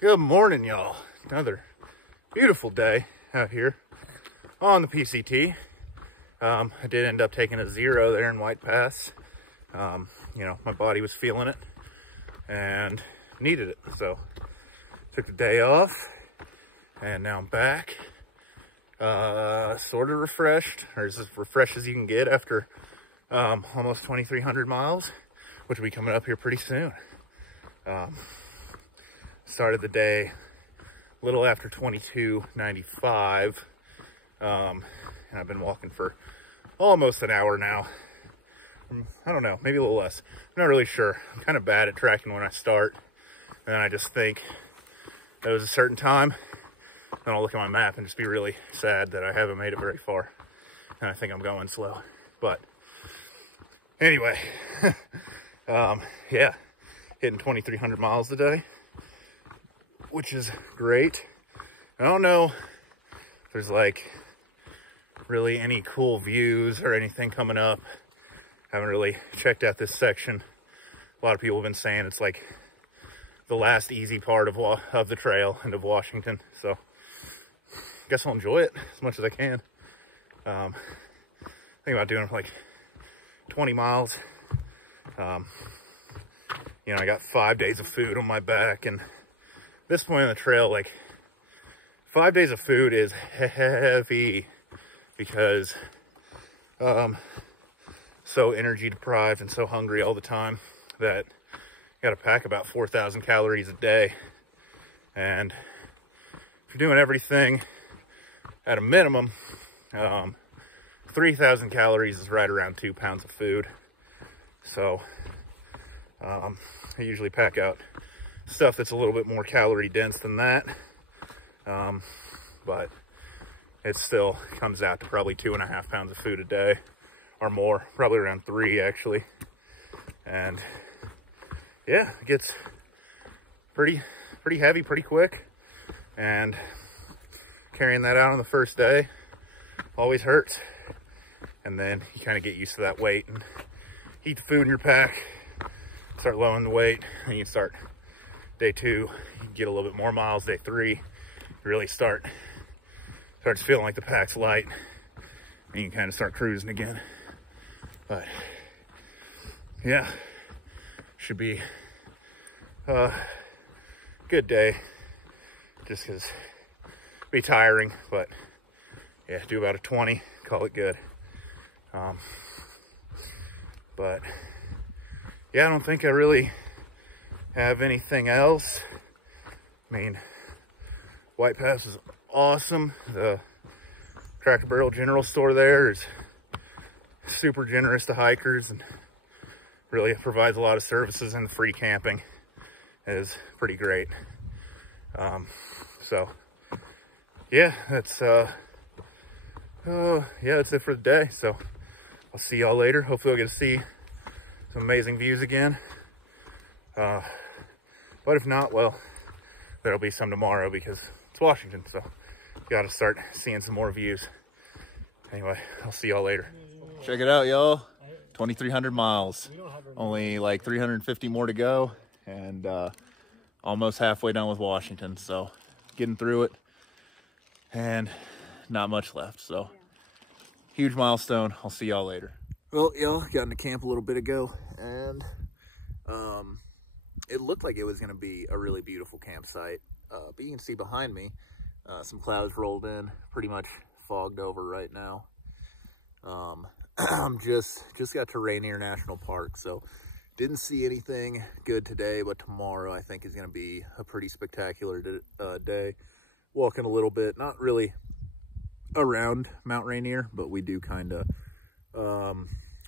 Good morning, y'all. Another beautiful day out here on the PCT. I did end up taking a 0 there in White Pass. You know, my body was feeling it and needed it. So took the day off and now I'm back. Sort of refreshed, or as refreshed as you can get after almost 2,300 miles, which will be coming up here pretty soon. Started the day a little after 22:95, and I've been walking for almost an hour now. I don't know, maybe a little less. I'm not really sure. I'm kind of bad at tracking when I start, and then I just think it was a certain time, and I'll look at my map and just be really sad that I haven't made it very far, and I think I'm going slow. But anyway, yeah, hitting 2,300 miles today, which is great. I don't know if there's like really any cool views or anything coming up. Haven't really checked out this section. A lot of people have been saying it's like the last easy part of the trail and of Washington. So I guess I'll enjoy it as much as I can. Think about doing like 20 miles. You know, I got 5 days of food on my back, and this point on the trail, like 5 days of food is heavy because so energy deprived and so hungry all the time that you got to pack about 4,000 calories a day. And if you're doing everything at a minimum, 3,000 calories is right around 2 pounds of food. So I usually pack out stuff that's a little bit more calorie dense than that, but it still comes out to probably 2.5 pounds of food a day or more, probably around 3 actually. And yeah, it gets pretty heavy pretty quick, and carrying that out on the first day always hurts. And then you kind of get used to that weight and eat the food in your pack, start lowering the weight, and you start day 2, you get a little bit more miles. Day 3, you really starts feeling like the pack's light, and you kind of start cruising again. But yeah, should be a good day, just because it'll be tiring, but yeah, do about a 20, call it good. But yeah, I don't think I really have anything else. I mean, White Pass is awesome. The Cracker Barrel general store there is super generous to hikers and really provides a lot of services, and free camping is pretty great. So yeah, that's that's it for the day. So I'll see y'all later. Hopefully I'll get to see some amazing views again. But if not, well, there'll be some tomorrow because it's Washington, so got to start seeing some more views. Anyway, I'll see y'all later. Check it out, y'all. 2,300 miles. Only like 350 more to go, and almost halfway done with Washington. So getting through it, and not much left. So huge milestone. I'll see y'all later. Well, y'all, got into camp a little bit ago, and it looked like it was going to be a really beautiful campsite, but you can see behind me some clouds rolled in, pretty much fogged over right now. I'm just got to Rainier National Park, so didn't see anything good today, but tomorrow I think is going to be a pretty spectacular day. Walking a little bit, not really around Mount Rainier, but we do kind of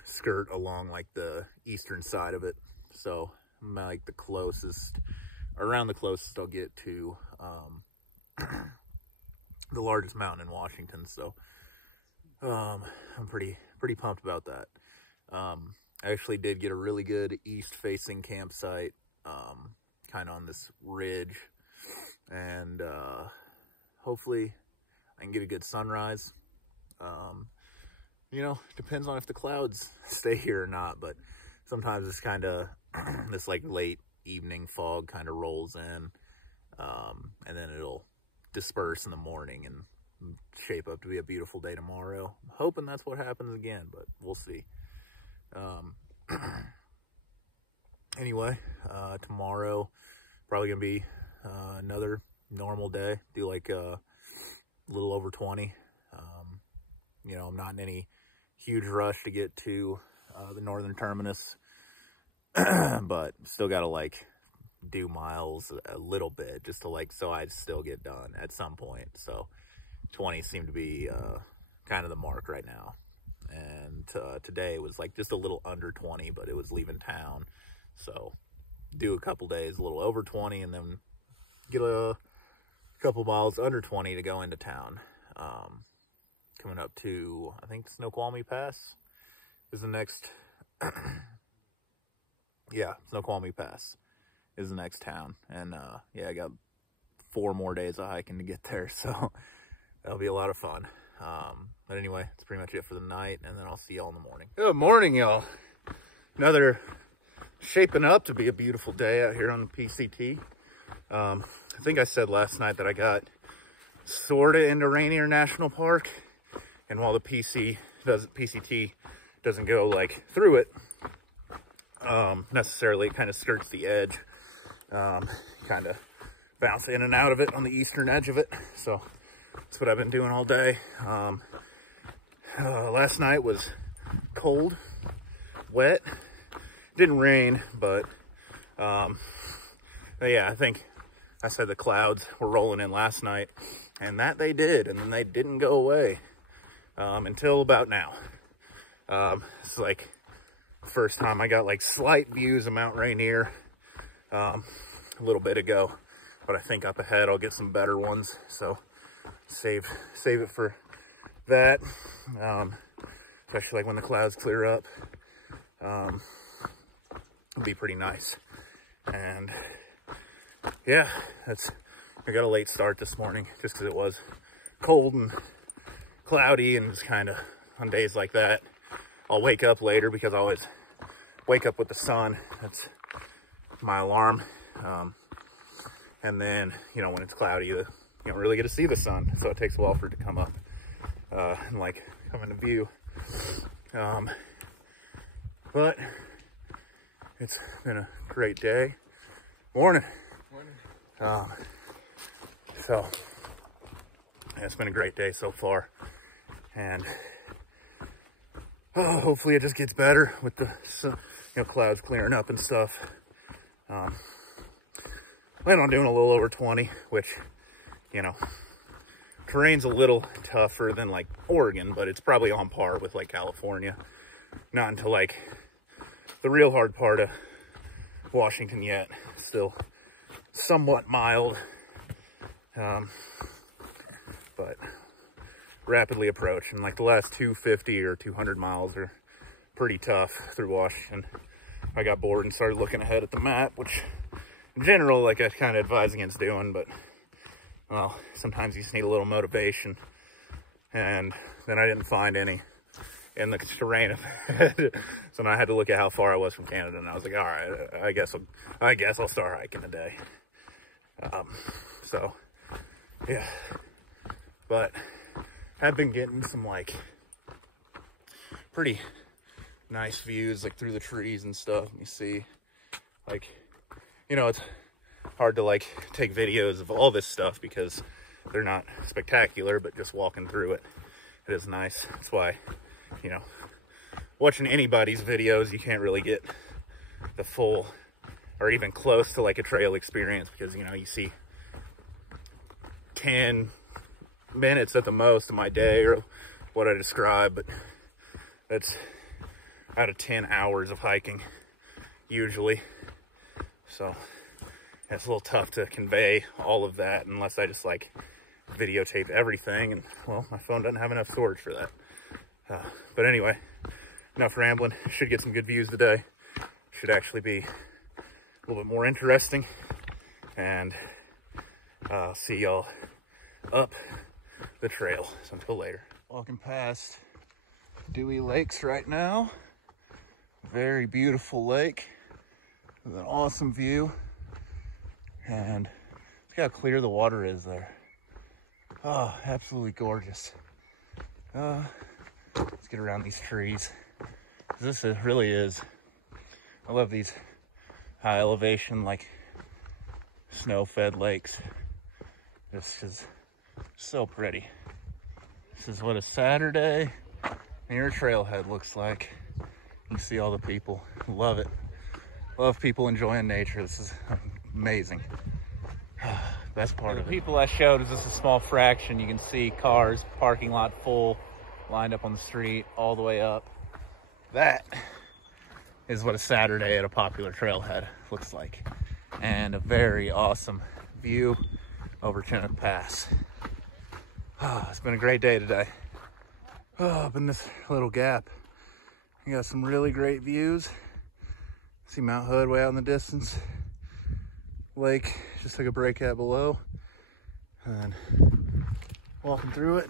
skirt along like the eastern side of it, so I'm like around the closest I'll get to the largest mountain in Washington. So I'm pretty pumped about that. I actually did get a really good east facing campsite, kind of on this ridge, and hopefully I can get a good sunrise. You know, depends on if the clouds stay here or not, but sometimes it's kind of this like late evening fog kind of rolls in, and then it'll disperse in the morning and shape up to be a beautiful day tomorrow. I'm hoping that's what happens again, but we'll see. Anyway, tomorrow probably gonna be another normal day. Do like a little over 20. You know, I'm not in any huge rush to get to the northern terminus, but still gotta like do miles a little bit just to like, so I'd still get done at some point. So 20 seemed to be kind of the mark right now. And today was like just a little under 20, but it was leaving town. So do a couple days, a little over 20, and then get a couple miles under 20 to go into town. Coming up to, I think, Snoqualmie Pass is the next, yeah, Snoqualmie Pass is the next town. And yeah, I got 4 more days of hiking to get there, so that'll be a lot of fun. But anyway, that's pretty much it for the night, and then I'll see y'all in the morning. Good morning, y'all. Another shaping up to be a beautiful day out here on the PCT. I think I said last night that I got sorta into Rainier National Park, and while the PCT doesn't go like through it necessarily, it kind of skirts the edge, kind of bounce in and out of it on the eastern edge of it. So that's what I've been doing all day. Last night was cold, wet, didn't rain, but yeah, I think I said the clouds were rolling in last night, and that they did, and then they didn't go away until about now. It's like the first time I got like slight views of Mount Rainier a little bit ago, but I think up ahead I'll get some better ones, so save it for that, especially like when the clouds clear up. It'll be pretty nice. And yeah, I got a late start this morning just because it was cold and cloudy, and just kind of on days like that I'll wake up later because I always wake up with the sun. That's my alarm. And then, you know, when it's cloudy, you don't really get to see the sun, so it takes a while for it to come up and like come into view. But it's been a great day. Morning. So yeah, it's been a great day so far, and hopefully it just gets better with the clouds clearing up and stuff. Plan on doing a little over 20, which, you know, terrain's a little tougher than like Oregon, but it's probably on par with like California. Not until like the real hard part of Washington yet. Still somewhat mild, but rapidly approaching. Like the last 250 or 200 miles are pretty tough through Washington. I got bored and started looking ahead at the map, which in general, like, I kind of advise against doing, but well, sometimes you just need a little motivation, and then I didn't find any in the terrain ahead. So now I had to look at how far I was from Canada, and I was like, all right, I guess I'll start hiking today. So yeah, but I've been getting some like pretty nice views like through the trees and stuff. You see, like, you know, it's hard to like take videos of all this stuff because they're not spectacular, but just walking through it, it is nice. That's why, you know, watching anybody's videos, you can't really get the full or even close to like a trail experience, because, you know, you see 10 minutes at the most of my day or what I describe, but that's out of 10 hours of hiking usually. So it's a little tough to convey all of that unless I just like videotape everything, and well, my phone doesn't have enough storage for that. But anyway, enough rambling. Should get some good views today. Should actually be a little bit more interesting, and I'll see y'all up the trail. So until later. Walking past Dewey Lakes right now. Very beautiful lake with an awesome view, and Look how clear the water is there. Oh, absolutely gorgeous. Let's get around these trees. This really is. I love these high elevation, like snow-fed lakes. This is so pretty. This is what a Saturday near a trailhead looks like. You can see all the people. Love it. Love people enjoying nature. This is amazing. Best part of it. The people I showed is just a small fraction. You can see cars, parking lot full, lined up on the street all the way up. That is what a Saturday at a popular trailhead looks like. And a very awesome view over Chinook Pass. It's been a great day today. Up in this little gap, you got some really great views. See Mount Hood way out in the distance. Lake just took a break at below. And walking through it.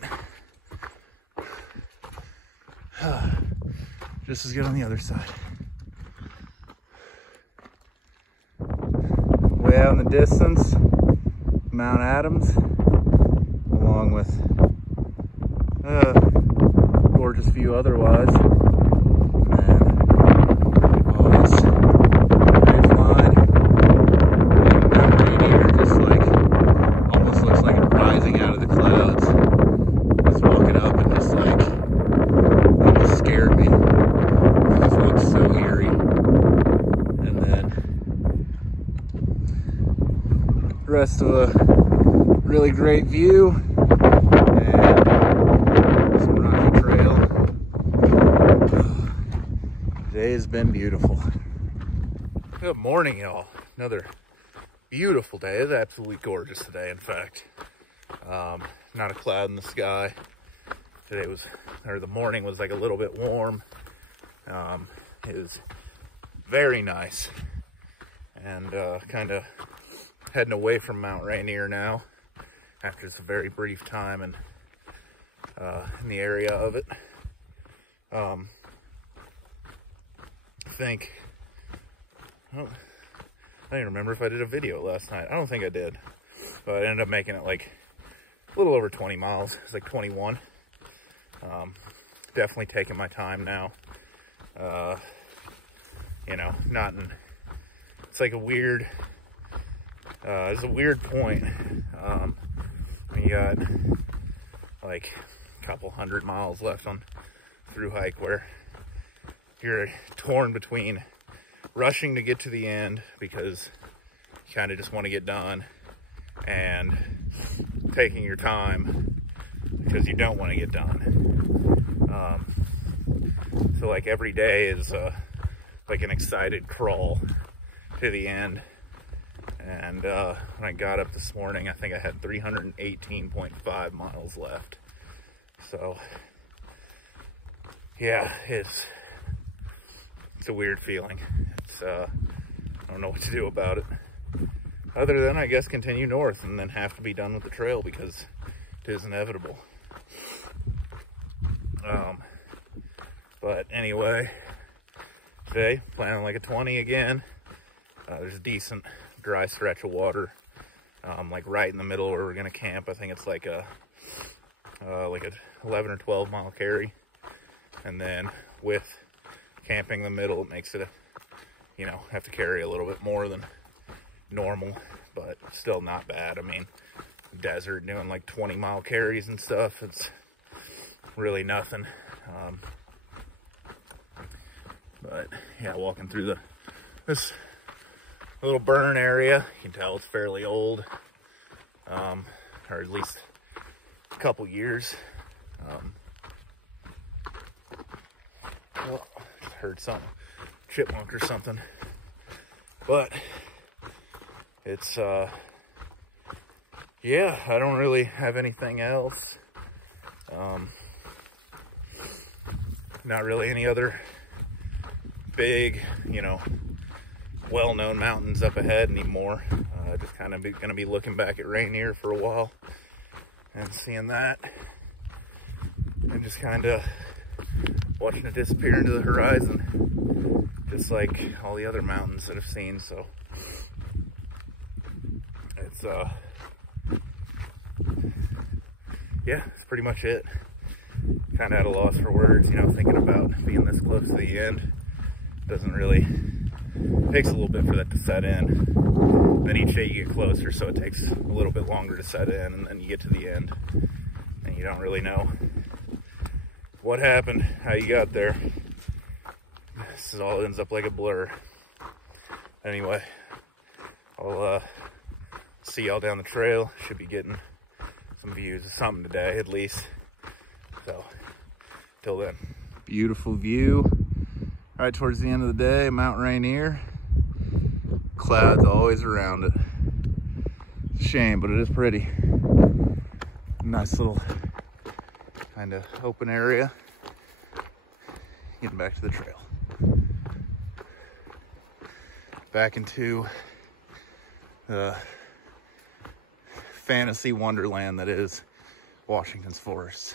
Just as good on the other side. Way out in the distance, Mount Adams, along with gorgeous view otherwise. And all this ridge line. Mount Rainier just like almost looks like it's rising out of the clouds. Just walking up and just like almost scared me. It just looks so eerie. And then the rest of a really great view and some rocky trail. Today has been beautiful. Good morning, y'all. Another beautiful day. It's absolutely gorgeous today, in fact. Not a cloud in the sky. Today was, or the morning was like a little bit warm. It was very nice. And kind of heading away from Mount Rainier now after just a very brief time in the area of it. I think, I don't even remember if I did a video last night. I don't think I did, but I ended up making it like a little over 20 miles. It's like 21. Definitely taking my time now. You know, not in, it's like a weird, it's a weird point. You got like a couple 100 miles left on Thru-Hike where you're torn between rushing to get to the end because you kind of just want to get done, and taking your time because you don't want to get done. So like every day is like an excited crawl to the end. And when I got up this morning, I think I had 318.5 miles left. So yeah, it's a weird feeling. It's I don't know what to do about it, other than I guess continue north and then have to be done with the trail because it is inevitable. But anyway, today planning like a 20 again. There's a decent dry stretch of water, like right in the middle where we're gonna camp. I think it's like a 11 or 12 mile carry, and then with camping in the middle, it makes it a, you know, have to carry a little bit more than normal, but still not bad. I mean, desert doing like 20 mile carries and stuff, it's really nothing. But yeah, walking through this little burn area, you can tell it's fairly old, or at least a couple years. Well, just heard something, chipmunk or something, but it's yeah, I don't really have anything else. Not really any other big, you know, well-known mountains up ahead anymore. Just kind of gonna be looking back at Rainier for a while and seeing that, and just kind of watching it disappear into the horizon, just like all the other mountains that I've seen. So it's yeah, that's pretty much it. Kind of at a loss for words, you know, thinking about being this close to the end. Doesn't really, takes a little bit for that to set in. Then each day you get closer, so it takes a little bit longer to set in, and then you get to the end and you don't really know what happened, how you got there. This all ends up like a blur. Anyway, I'll see y'all down the trail. Should be getting some views of something today at least. So till then, beautiful view right towards the end of the day, Mount Rainier. Clouds always around it. It's a shame, but it is pretty. Nice little kind of open area. Getting back to the trail. Back into the fantasy wonderland that is Washington's forests.